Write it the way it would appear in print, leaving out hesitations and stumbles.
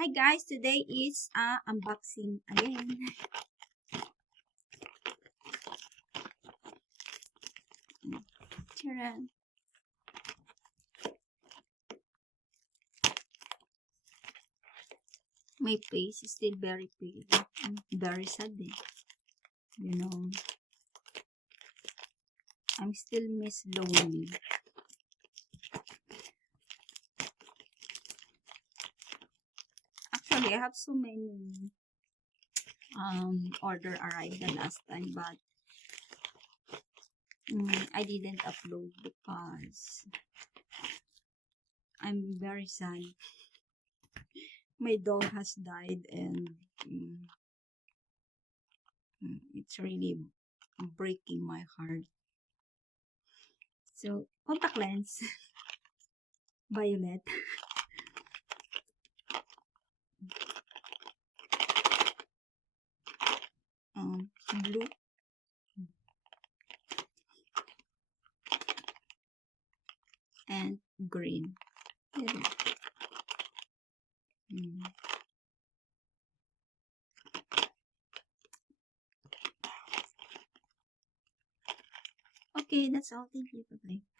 Hi guys, today is unboxing again. Tara. My face is still very pale. Very sad eh. You know, I'm still Miss Lonely. Actually, I have so many order arrived the last time, but I didn't upload because I'm very sad. My dog has died and it's really breaking my heart. So, contact lens. Violet. Blue. And green. Okay, that's all. Thank you. Bye-bye.